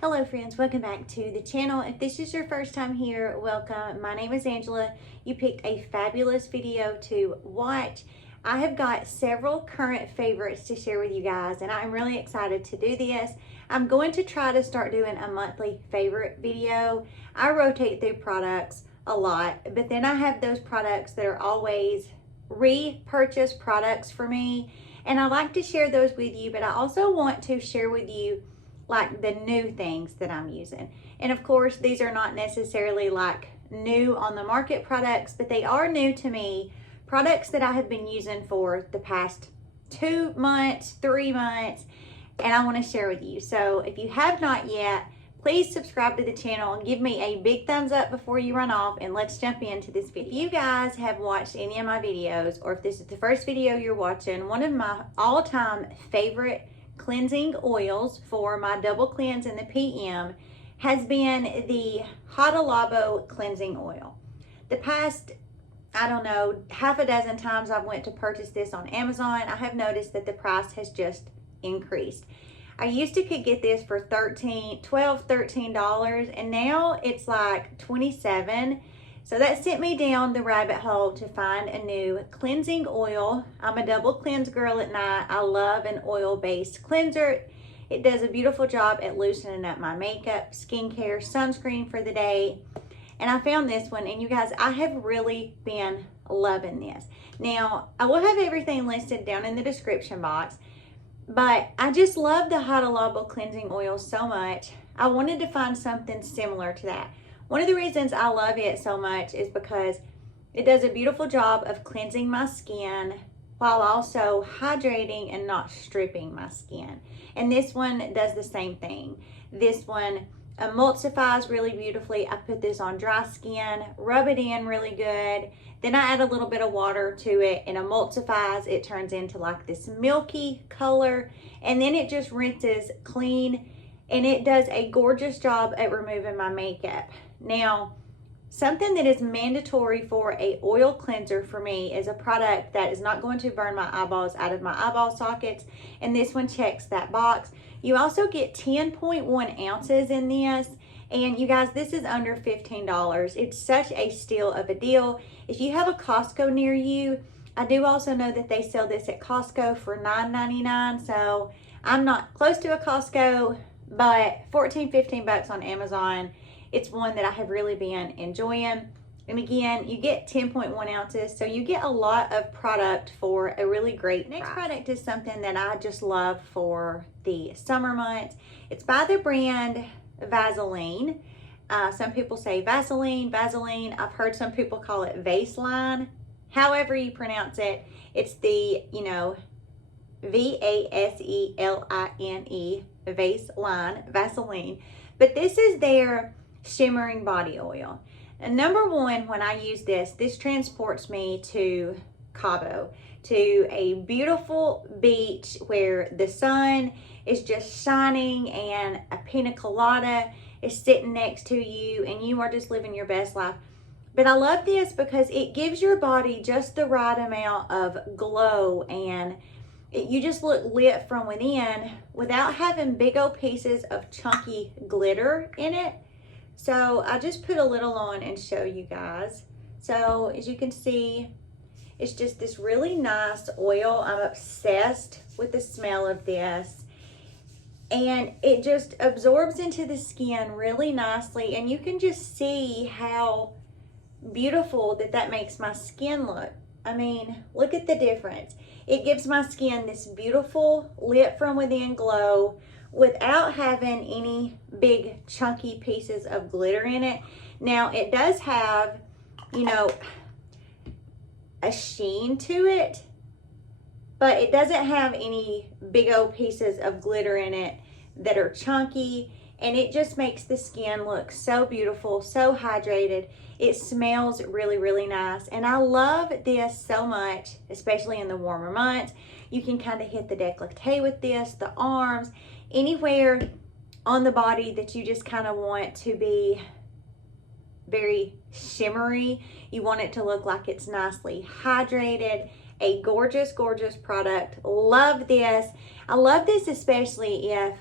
Hello friends, welcome back to the channel. If this is your first time here, welcome. My name is Angela. You picked a fabulous video to watch. I have got several current favorites to share with you guys and I'm really excited to do this. I'm going to try to start doing a monthly favorite video. I rotate through products a lot, but then I have those products that are always repurchase products for me, and I like to share those with you, but I also want to share with you like the new things that I'm using. And of course, these are not necessarily like new on the market products, but they are new to me, products that I have been using for the past 2 months, 3 months, and I want to share with you. So if you have not yet, please subscribe to the channel and give me a big thumbs up before you run off, and let's jump into this video. If you guys have watched any of my videos, or if this is the first video you're watching, one of my all-time favorite cleansing oils for my double cleanse in the PM has been the Hada Labo cleansing oil. The past, I don't know, half a dozen times I've went to purchase this on Amazon, I have noticed that the price has just increased. I used to could get this for $13 and now it's like $27. So that sent me down the rabbit hole to find a new cleansing oil. I'm a double cleanse girl at night. I love an oil-based cleanser. It does a beautiful job at loosening up my makeup, skincare, sunscreen for the day. And I found this one, and you guys, I have really been loving this. Now, I will have everything listed down in the description box, but I just love the Hada Labo cleansing oil so much. I wanted to find something similar to that. One of the reasons I love it so much is because it does a beautiful job of cleansing my skin while also hydrating and not stripping my skin. And this one does the same thing. This one emulsifies really beautifully. I put this on dry skin, rub it in really good. Then I add a little bit of water to it and emulsifies. It turns into like this milky color, and then it just rinses clean, and it does a gorgeous job at removing my makeup. Now, something that is mandatory for a oil cleanser for me is a product that is not going to burn my eyeballs out of my eyeball sockets, and this one checks that box. You also get 10.1 ounces in this, and you guys, this is under $15. It's such a steal of a deal. If you have a Costco near you, I do also know that they sell this at Costco for $9.99, so I'm not close to a Costco, but 14-15 bucks on Amazon. It's one that I have really been enjoying. And again, you get 10.1 ounces, so you get a lot of product for a really great price. Next product is something that I just love for the summer months. It's by the brand Vaseline. Some people say Vaseline. I've heard some people call it Vaseline. However you pronounce it, it's the, V-A-S-E-L-I-N-E, Vaseline. But this is their Shimmering Body Oil. And number one, when I use this transports me to Cabo, to a beautiful beach where the sun is just shining and a pina colada is sitting next to you and you are just living your best life. But I love this because it gives your body just the right amount of glow, and you just look lit from within without having big old pieces of chunky glitter in it. So I just put a little on and show you guys. So as you can see, it's just this really nice oil. I'm obsessed with the smell of this. And it just absorbs into the skin really nicely. And you can just see how beautiful that makes my skin look. I mean, look at the difference. It gives my skin this beautiful lit from within glow without having any big chunky pieces of glitter in it. Now it does have, a sheen to it, but it doesn't have any big old pieces of glitter in it that are chunky, and it just makes the skin look so beautiful, so hydrated. It smells really, really nice, and I love this so much, especially in the warmer months. You can kind of hit the décolleté with this, the arms, anywhere on the body that you just kind of want to be very shimmery. You want it to look like it's nicely hydrated. A gorgeous, gorgeous product. Love this. I love this especially if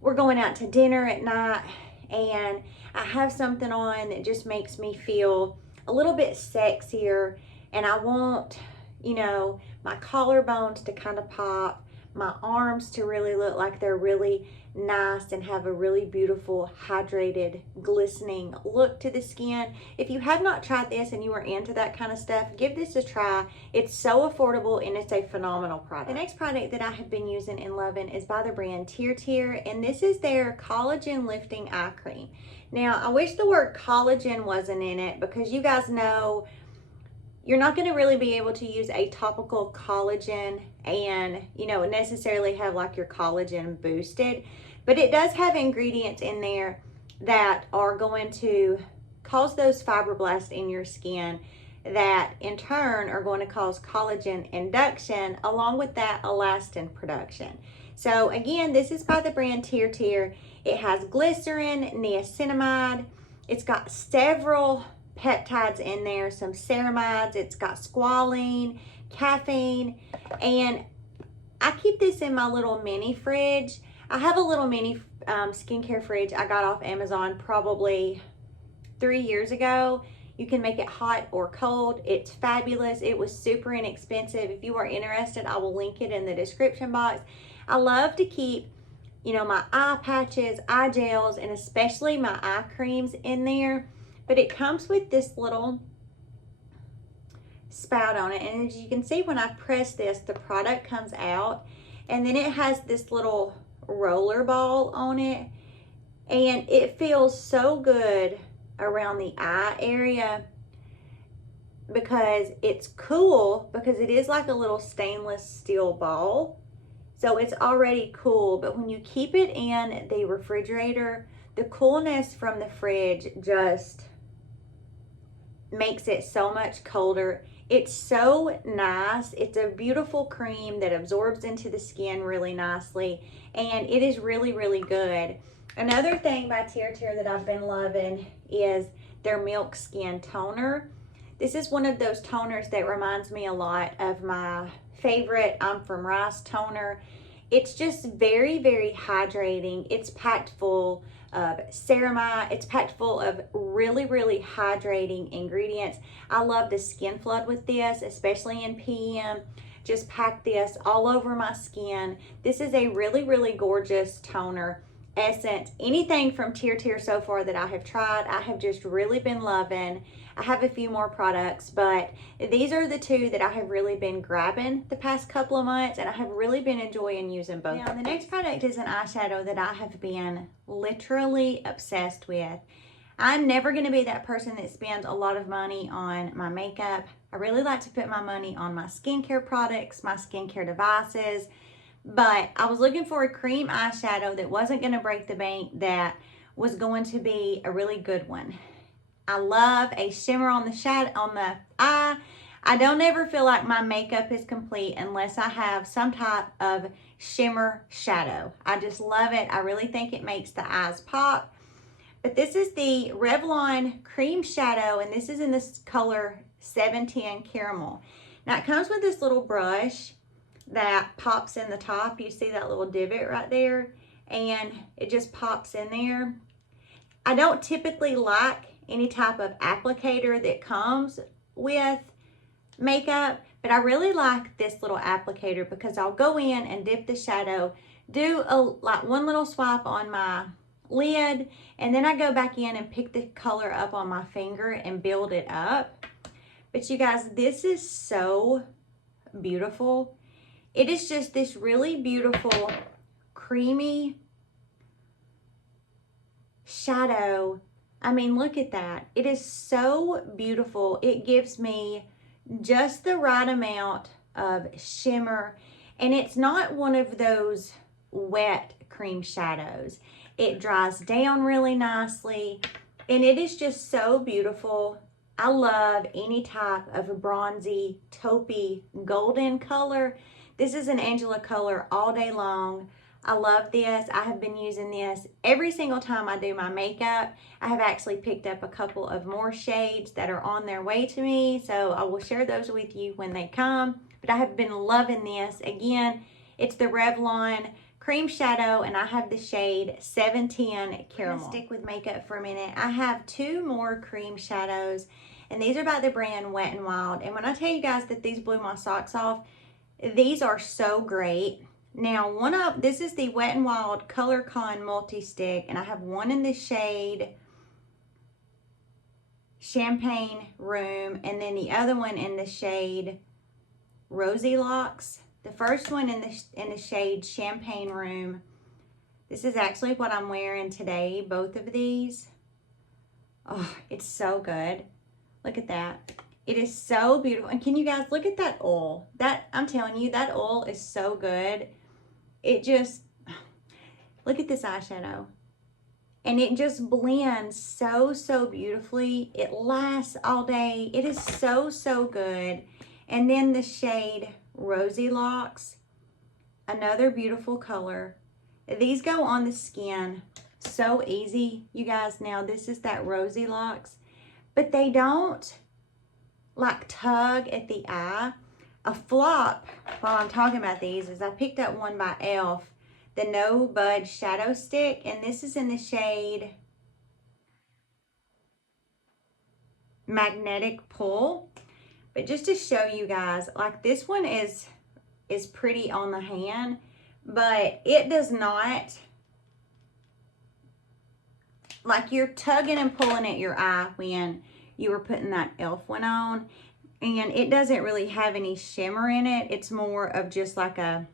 we're going out to dinner at night and I have something on that just makes me feel a little bit sexier, and I want, you know, my collarbones to kind of pop, my arms to really look like they're really nice and have a really beautiful, hydrated, glistening look to the skin. If you have not tried this and you are into that kind of stuff, give this a try. It's so affordable and it's a phenomenal product. The next product that I have been using and loving is by the brand Tirtir, and this is their collagen lifting eye cream. Now, I wish the word collagen wasn't in it, because you guys know you're not going to really be able to use a topical collagen and, you know, necessarily have like your collagen boosted, but it does have ingredients in there that are going to cause those fibroblasts in your skin that in turn are going to cause collagen induction, along with that elastin production. So again, this is by the brand Tirtir. It has glycerin, niacinamide. It's got several peptides in there, some ceramides. It's got squalene, caffeine, and I keep this in my little mini fridge. I have a little mini skincare fridge I got off Amazon probably 3 years ago. You can make it hot or cold. It's fabulous. It was super inexpensive. If you are interested, I will link it in the description box. I love to keep, you know, my eye patches, eye gels, and especially my eye creams in there. But it comes with this little spout on it, and as you can see, when I press this, the product comes out, and then it has this little roller ball on it, and it feels so good around the eye area because it's cool, because it is like a little stainless steel ball. So it's already cool, but when you keep it in the refrigerator, the coolness from the fridge just makes it so much colder. It's so nice. It's a beautiful cream that absorbs into the skin really nicely, and it is really, really good. Another thing by Tirtir that I've been loving is their Milk Skin Toner. This is one of those toners that reminds me a lot of my favorite I'm From Rice toner. It's just very, very hydrating. It's packed full of ceramide. It's packed full of really, really hydrating ingredients. I love the skin flood with this, especially in PM. Just pack this all over my skin. This is a really, really gorgeous toner. Essence, anything from Tirtir so far that I have tried, I have just really been loving. I have a few more products, but these are the two that I have really been grabbing the past couple of months, and I have really been enjoying using both. Now, the next product is an eyeshadow that I have been literally obsessed with. I'm never going to be that person that spends a lot of money on my makeup. I really like to put my money on my skincare products, my skincare devices. But I was looking for a cream eyeshadow that wasn't going to break the bank, that was going to be a really good one. I love a shimmer on the eye. I don't ever feel like my makeup is complete unless I have some type of shimmer shadow. I just love it. I really think it makes the eyes pop. But this is the Revlon cream shadow, and this is in this color 710 Caramel. Now it comes with this little brush that pops in the top. You see that little divot right there, and it just pops in there. I don't typically like any type of applicator that comes with makeup, but I really like this little applicator because I'll go in and dip the shadow, do like one little swipe on my lid, and then I go back in and pick the color up on my finger and build it up. But you guys, this is so beautiful. It is just this really beautiful, creamy shadow. I mean, look at that. It is so beautiful. It gives me just the right amount of shimmer. And it's not one of those wet cream shadows. It dries down really nicely. And it is just so beautiful. I love any type of a bronzy, taupey, golden color. This is an Angela color all day long. I love this. I have been using this every single time I do my makeup. I have actually picked up a couple of more shades that are on their way to me, so I will share those with you when they come. But I have been loving this. Again, it's the Revlon cream shadow, and I have the shade 710 Caramel. Stick with makeup for a minute. I have two more cream shadows, and these are by the brand Wet and Wild. And when I tell you guys that these blew my socks off, these are so great. Now, this is the Wet and Wild Color Con Multi-Stick, and I have one in the shade Champagne Room, and then the other one in the shade ros-I-locks. The first one in the shade Champagne Room. This is actually what I'm wearing today, both of these. Oh, it's so good. Look at that. It is so beautiful. And can you guys look at that oil? I'm telling you, that oil is so good. It just, look at this eyeshadow. And it just blends so beautifully. It lasts all day. It is so good. And then the shade ros-I-locks, another beautiful color. These go on the skin so easy, you guys. Now, this is that ros-I-locks, but they don't like tug at the eye. A flop, while I'm talking about these, is I picked up one by e.l.f., the No Budge Shadow Stick, and this is in the shade Magnetic Pull. But just to show you guys, like this one is pretty on the hand, but it does not, like you're tugging and pulling at your eye when you were putting that e.l.f. one on, and it doesn't really have any shimmer in it. It's more of just like a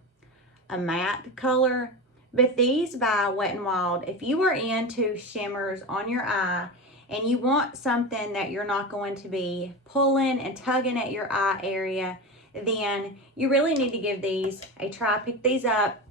matte color. But these by Wet n Wild, if you are into shimmers on your eye and you want something that you're not going to be pulling and tugging at your eye area, then you really need to give these a try. Pick these up.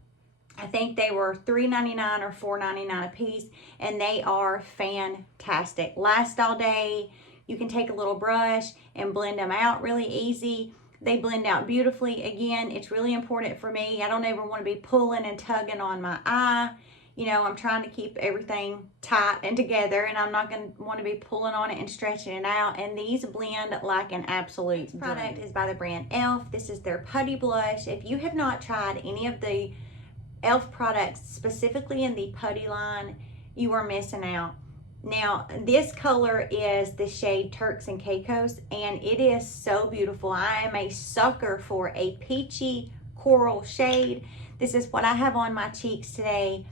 I think they were $3.99 or $4.99 a piece, and they are fantastic. Last all day. You can take a little brush and blend them out really easy. They blend out beautifully. Again, it's really important for me. I don't ever want to be pulling and tugging on my eye. You know, I'm trying to keep everything tight and together, and I'm not going to want to be pulling on it and stretching it out. And these blend like an absolute dream. This product is by the brand e.l.f. This is their Putty Blush. If you have not tried any of the e.l.f. products, specifically in the Putty line, you are missing out. Now, this color is the shade Turks and Caicos, and it is so beautiful. I am a sucker for a peachy coral shade. This is what I have on my cheeks today,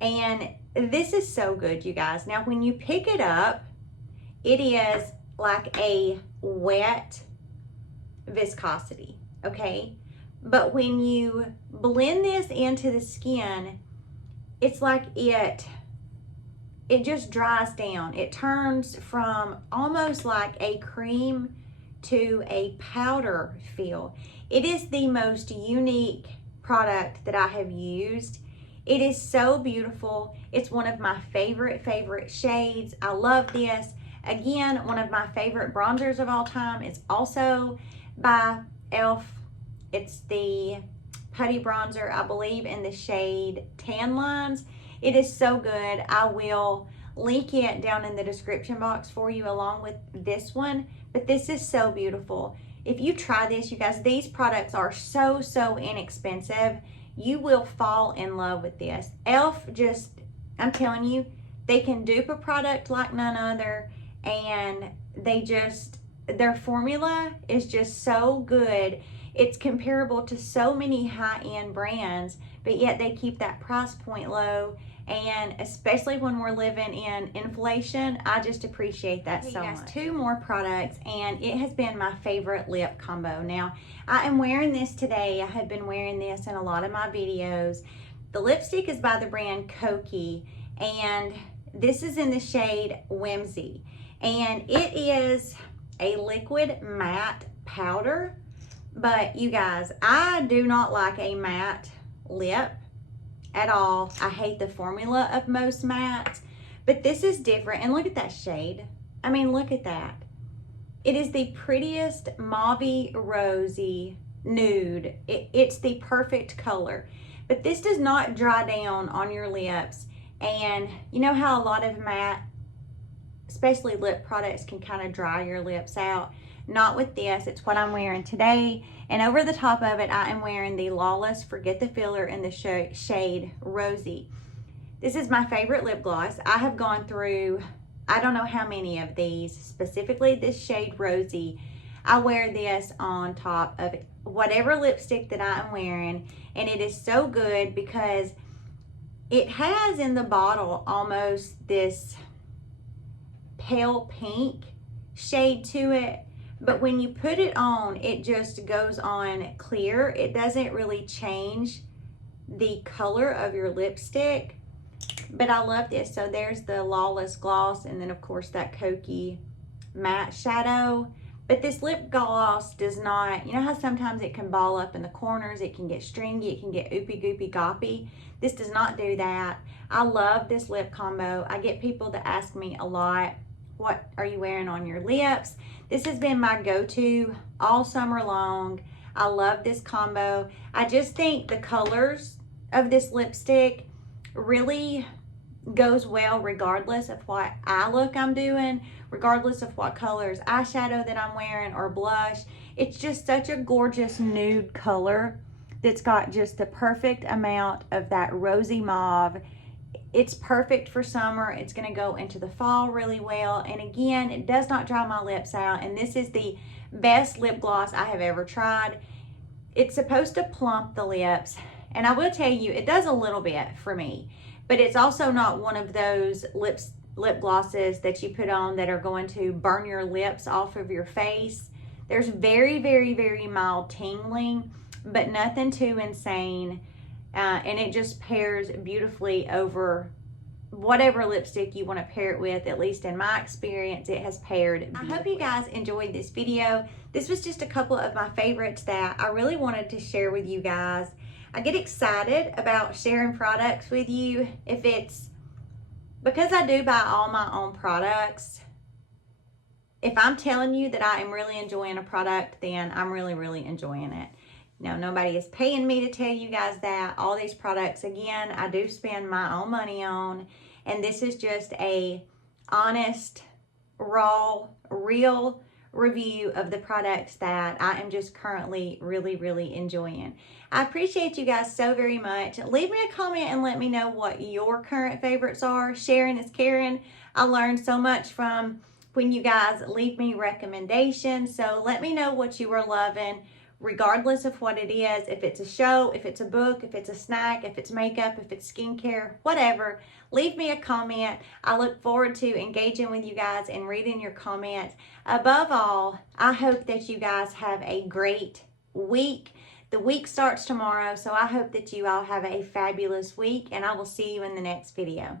and this is so good, you guys. Now, when you pick it up, it is like a wet viscosity, okay? But when you blend this into the skin, it's like it just dries down. It turns from almost like a cream to a powder feel. It is the most unique product that I have used. It is so beautiful. It's one of my favorite shades. I love this. Again, one of my favorite bronzers of all time is also by e.l.f. It's the Putty Bronzer, I believe, in the shade Tan Lines. It is so good. I will link it down in the description box for you along with this one. But this is so beautiful. If you try this, you guys, these products are so inexpensive. You will fall in love with this. e.l.f. just, I'm telling you, they can dupe a product like none other. And their formula is just so good. It's comparable to so many high-end brands, but yet they keep that price point low. And especially when we're living in inflation, I just appreciate that so much. Two more products, and it has been my favorite lip combo. Now, I am wearing this today. I have been wearing this in a lot of my videos. The lipstick is by the brand Kokie, and this is in the shade Whimsey. And it is a liquid matte powder. But you guys, I do not like a matte lip at all. I hate the formula of most mattes, but this is different. And look at that shade. I mean, look at that. It is the prettiest mauvey rosy nude. It's the perfect color, but this does not dry down on your lips. And you know how a lot of matte, especially lip products, can kind of dry your lips out. Not with this. It's what I'm wearing today. And over the top of it, I am wearing the Lawless Forget the Filler in the shade Rosy. This is my favorite lip gloss. I have gone through, I don't know how many of these, specifically this shade Rosy. I wear this on top of whatever lipstick that I'm wearing, and it is so good because it has in the bottle almost this pale pink shade to it, but when you put it on, it just goes on clear. It doesn't really change the color of your lipstick, but I love this. So there's the Lawless gloss, and then of course that Kokie matte shadow. But this lip gloss does not, you know how sometimes it can ball up in the corners, it can get stringy, it can get oopy goopy goppy. This does not do that. I love this lip combo. I get people that ask me a lot, what are you wearing on your lips? This has been my go-to all summer long. I love this combo. I just think the colors of this lipstick really goes well regardless of what eye look I'm doing, regardless of what colors eyeshadow that I'm wearing or blush. It's just such a gorgeous nude color that's got just the perfect amount of that rosy mauve. It's perfect for summer. It's going to go into the fall really well. And again, it does not dry my lips out. And this is the best lip gloss I have ever tried. It's supposed to plump the lips. And I will tell you, it does a little bit for me. But it's also not one of those lip glosses that you put on that are going to burn your lips off of your face. There's very, very, very mild tingling, but nothing too insane. And it just pairs beautifully over whatever lipstick you want to pair it with. At least in my experience, it has paired beautifully. I hope you guys enjoyed this video. This was just a couple of my favorites that I really wanted to share with you guys. I get excited about sharing products with you. If it's because I do buy all my own products, if I'm telling you that I am really enjoying a product, then I'm really, really enjoying it. Now, nobody is paying me to tell you guys that. All these products, again, I do spend my own money on. And this is just a honest, raw, real review of the products that I am just currently really, really enjoying. I appreciate you guys so very much. Leave me a comment and let me know what your current favorites are. Sharing is caring. I learned so much from when you guys leave me recommendations. So let me know what you are loving, regardless of what it is. If it's a show, if it's a book, if it's a snack, if it's makeup, if it's skincare, whatever, leave me a comment. I look forward to engaging with you guys and reading your comments. Above all, I hope that you guys have a great week. The week starts tomorrow, so I hope that you all have a fabulous week, and I will see you in the next video.